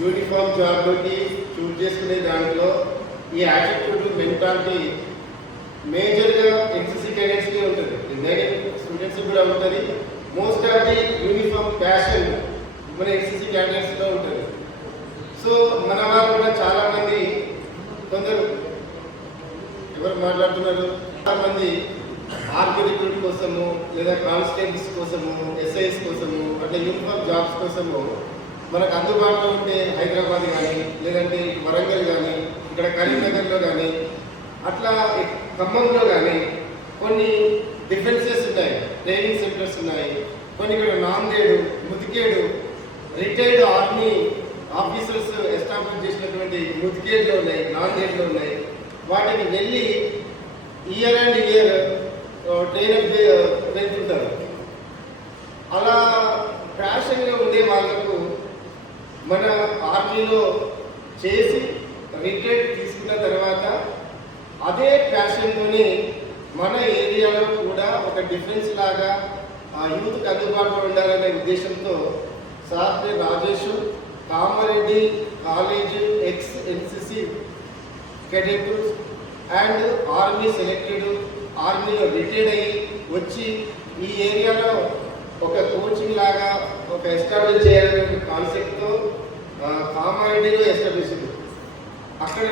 Uniform జాబ్లోకి choose చేసుకునే దాంట్లో ఈ యాటిట్యూడ్ మెంటాలిటీ మేజర్గా ఎన్సీసీ క్యాడెట్స్కి ఉంటుంది, రిమైనింగ్ స్టూడెంట్స్ కూడా ఉంటుంది. Most of the uniform passion మన ఎన్సీసీ క్యాడెట్స్లో ఉంటుంది. సో మన వాళ్ళు కూడా చాలామంది, కొందరు ఎవరు మాట్లాడుతున్నారు, చాలామంది ఆర్మీ రిక్రూట్ కోసము లేదా కానిస్టేబుల్స్ కోసము ఎస్ఐస్ కోసము అట్లా యూనిఫామ్ జాబ్స్ కోసము మనకు అందుబాటులో ఉంటే హైదరాబాద్ కానీ లేదంటే వరంగల్ కానీ ఇక్కడ కరీంనగర్లో కానీ అట్లా ఖమ్మంలో కానీ కొన్ని డిఫెన్సెస్ ఉన్నాయి, ట్రైనింగ్ సెంటర్స్ ఉన్నాయి. కొన్ని ఇక్కడ Nanded, Mudkhed retired army officers establish చేసినటువంటి ముదికేడులో ఉన్నాయి, నాందేడులో ఉన్నాయి. వాటికి వెళ్ళి ఇయర్ అండ్ ఇయర్ ట్రైనప్ వెళ్తుంటారు. అలా ప్యాషన్గా ఉండే వాళ్ళకు మన ఆర్మీలో చేసి రిటైర్డ్ తీసుకున్న తర్వాత అదే ప్యాషన్తోనే మన ఏరియాలో కూడా ఒక డిఫెన్స్ లాగా ఆ యూత్కి అందుబాటులో ఉండాలనే ఉద్దేశంతో sir Rajesh Kamareddy college X NCC cadet and army selected, ఆర్మీలో రిటైర్డ్ అయ్యి వచ్చి ఈ ఏరియాలో ఒక కోచింగ్ లాగా ఒక ఎస్టాబ్లిష్ చేయాలనే కాన్సెప్ట్తో కామారెడ్డిలో ఎస్టాబ్లిష్ అక్కడ